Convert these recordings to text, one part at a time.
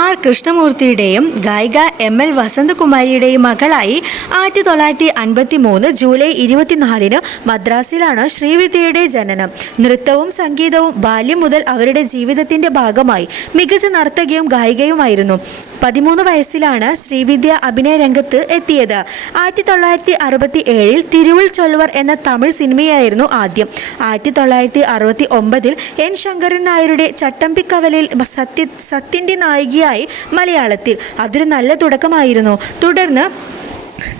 R കൃഷ്ണമൂർത്തിയുടെയും ഗായിക M L വസന്തകുമാരിയുടെയും മകളായി ആയിരത്തി തൊള്ളായിരത്തി അൻപത്തി മൂന്ന് ജൂലൈ ഇരുപത്തിനാലിന് മദ്രാസിലാണ് ശ്രീവിദ്യയുടെ ജനനം. നൃത്തവും സംഗീതവും ബാല്യം മുതൽ അവരുടെ ജീവിതത്തിന്റെ ഭാഗമായി മികച്ച നർത്തകിയും ഗായികയുമായിരുന്നു. പതിമൂന്ന് വയസ്സിലാണ് ശ്രീവിദ്യ അഭിനയ രംഗത്ത് എത്തിയത്. ആയിരത്തി തൊള്ളായിരത്തി അറുപത്തി ഏഴിൽ തിരുവുൾ ചൊൽവർ എന്ന തമിഴ് സിനിമയായിരുന്നു ആദ്യം. ആയിരത്തി തൊള്ളായിരത്തി അറുപത്തി ഒമ്പതിൽ എൻ ശങ്കരൻ നായരുടെ ചട്ടമ്പിക്കവലിൽ സത്യ സത്യന്റെ സത്യന്റെ നായികയായി മലയാളത്തിൽ. അതൊരു നല്ല തുടക്കമായിരുന്നു. തുടർന്ന്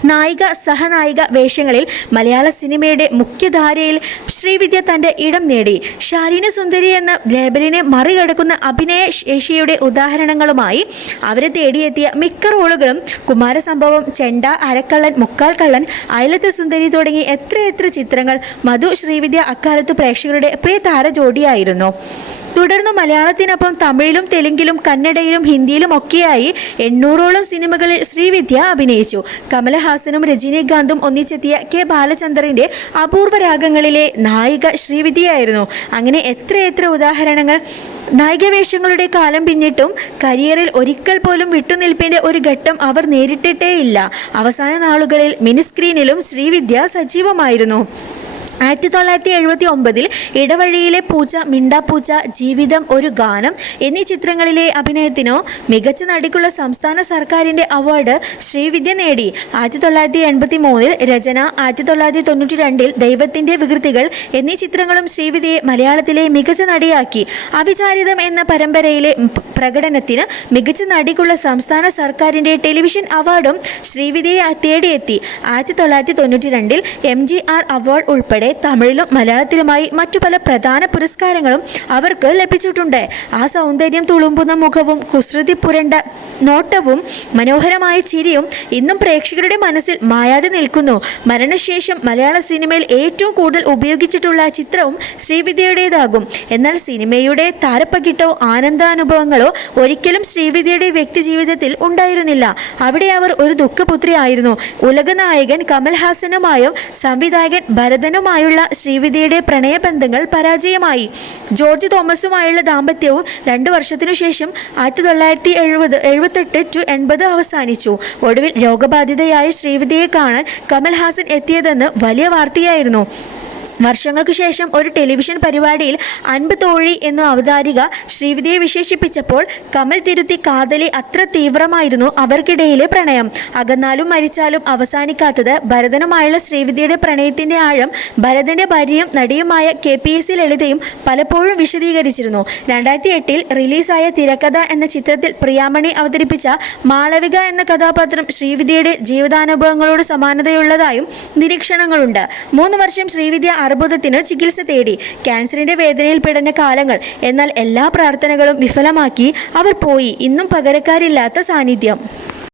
നായിക സഹനായിക വേഷങ്ങളിൽ മലയാള സിനിമയുടെ മുഖ്യധാരയിൽ ശ്രീവിദ്യ തന്റെ ഇടം നേടി. ശാലീന സുന്ദരി എന്ന ലേബലിനെ മറികടക്കുന്ന അഭിനയ ശേഷിയുടെ ഉദാഹരണങ്ങളുമായി അവരെ തേടിയെത്തിയ മിക്ക റോളുകളും കുമാരസംഭവം ചെണ്ട അരക്കള്ളൻ മുക്കാൽ കള്ളൻ അയലത്തെ സുന്ദരി തുടങ്ങി എത്രയെത്ര ചിത്രങ്ങൾ മധു ശ്രീവിദ്യ അക്കാലത്ത് പ്രേക്ഷകരുടെ പ്രിയ താര ജോഡിയായിരുന്നു. തുടർന്ന് മലയാളത്തിനൊപ്പം തമിഴിലും തെലുങ്കിലും കന്നഡയിലും ഹിന്ദിയിലും ഒക്കെയായി എണ്ണൂറോളം സിനിമകളിൽ ശ്രീവിദ്യ അഭിനയിച്ചു. കമലഹാസനും രജനീകാന്തും ഒന്നിച്ചെത്തിയ കെ ബാലചന്ദ്രന്റെ അപൂർവ രാഗങ്ങളിലെ നായിക ശ്രീവിദ്യയായിരുന്നു. അങ്ങനെ എത്രയെത്ര ഉദാഹരണങ്ങൾ. നായികവേഷങ്ങളുടെ കാലം പിന്നിട്ടും കരിയറിൽ ഒരിക്കൽ പോലും വിട്ടുനിൽപ്പിന്റെ ഒരു ഘട്ടം അവർ നേരിട്ടിട്ടേയില്ല. അവസാന നാളുകളിൽ മിനിസ്ക്രീനിലും ശ്രീവിദ്യ സജീവമായിരുന്നു. ആയിരത്തി തൊള്ളായിരത്തി എഴുപത്തി ഒമ്പതിൽ ഇടവഴിയിലെ പൂച്ച മിണ്ടാപ്പൂച്ച ജീവിതം ഒരു ഗാനം എന്നീ ചിത്രങ്ങളിലെ അഭിനയത്തിനോ മികച്ച നടിക്കുള്ള സംസ്ഥാന സർക്കാരിന്റെ അവാർഡ് ശ്രീവിദ്യ നേടി. ആയിരത്തി തൊള്ളായിരത്തി എൺപത്തി മൂന്നിൽ രചന ആയിരത്തി തൊള്ളായിരത്തി തൊണ്ണൂറ്റി രണ്ടിൽ ദൈവത്തിന്റെ വികൃതികൾ എന്നീ ചിത്രങ്ങളും ശ്രീവിദ്യയെ മലയാളത്തിലെ മികച്ച നടിയാക്കി. അവിചാരിതം എന്ന പരമ്പരയിലെ പ്രകടനത്തിന് മികച്ച നടിക്കുള്ള സംസ്ഥാന സർക്കാരിന്റെ ടെലിവിഷൻ അവാർഡും ശ്രീവിദ്യയെ തേടിയെത്തി. ആയിരത്തി തൊള്ളായിരത്തി തൊണ്ണൂറ്റി രണ്ടിൽ എം ജി ആർ അവാർഡ് ഉൾപ്പെടെ തമിഴിലും മലയാളത്തിലുമായി മറ്റു പല പ്രധാന പുരസ്കാരങ്ങളും അവർക്ക് ലഭിച്ചിട്ടുണ്ട്. ആ സൗന്ദര്യം തുളുമ്പുന്ന മുഖവും കുസൃതി പുരണ്ട നോട്ടവും മനോഹരമായ ചിരിയും ഇന്നും പ്രേക്ഷകരുടെ മനസ്സിൽ മായാതെ നിൽക്കുന്നു. മരണശേഷം മലയാള സിനിമയിൽ ഏറ്റവും കൂടുതൽ ഉപയോഗിച്ചിട്ടുള്ള ചിത്രവും ശ്രീവിദ്യയുടേതാകും. എന്നാൽ സിനിമയുടെ താരപ്പകിട്ടോ ആനന്ദാനുഭവങ്ങളോ ഒരിക്കലും ശ്രീവിദ്യയുടെ വ്യക്തി ജീവിതത്തിൽ ഉണ്ടായിരുന്നില്ല. അവിടെ അവർ ഒരു ദുഃഖപുത്രിയായിരുന്നു ഉലകനായകൻ കമൽഹാസനുമായും സംവിധായകൻ ഭരതനുമായുള്ള ശ്രീവിദ്യയുടെ പ്രണയബന്ധങ്ങൾ പരാജയമായി. ജോർജ് തോമസുമായുള്ള ദാമ്പത്യവും രണ്ട് വർഷത്തിനു ശേഷം ആയിരത്തി തൊള്ളായിരത്തി എഴുപത് എഴുപത്തെട്ട് ടു എൺപത് അവസാനിച്ചു. ഒടുവിൽ രോഗബാധിതയായ ശ്രീവിദ്യയെ കാണാൻ കമൽഹാസൻ എത്തിയതെന്ന് വലിയ വാർത്തയായിരുന്നു. വർഷങ്ങൾക്ക് ശേഷം ഒരു ടെലിവിഷൻ പരിപാടിയിൽ അൻപ് തോഴി എന്ന അവതാരിക ശ്രീവിദ്യയെ വിശേഷിപ്പിച്ചപ്പോൾ കമൽ തിരുത്തി കാതലി അത്ര തീവ്രമായിരുന്നു അവർക്കിടയിലെ പ്രണയം. അകന്നാലും മരിച്ചാലും അവസാനിക്കാത്തത് ഭരതനുമായുള്ള ശ്രീവിദ്യയുടെ പ്രണയത്തിന്റെ ആഴം ഭരതന്റെ ഭാര്യയും നടിയുമായ കെ പി എസ് സി ലളിതയും പലപ്പോഴും വിശദീകരിച്ചിരുന്നു. രണ്ടായിരത്തി എട്ടിൽ റിലീസായ തിരക്കഥ എന്ന ചിത്രത്തിൽ പ്രിയാമണി അവതരിപ്പിച്ച മാളവിക എന്ന കഥാപാത്രം ശ്രീവിദ്യയുടെ ജീവിതാനുഭവങ്ങളോട് സമാനതയുള്ളതായും നിരീക്ഷണങ്ങളുണ്ട്. മൂന്ന് വർഷം ശ്രീവിദ്യ അർബുദത്തിന് ചികിത്സ തേടി ക്യാൻസറിന്റെ വേദനയിൽ പെടുന്ന കാലങ്ങൾ. എന്നാൽ എല്ലാ പ്രാർത്ഥനകളും വിഫലമാക്കി അവർ പോയി. ഇന്നും പകരക്കാരില്ലാത്ത സാന്നിധ്യം.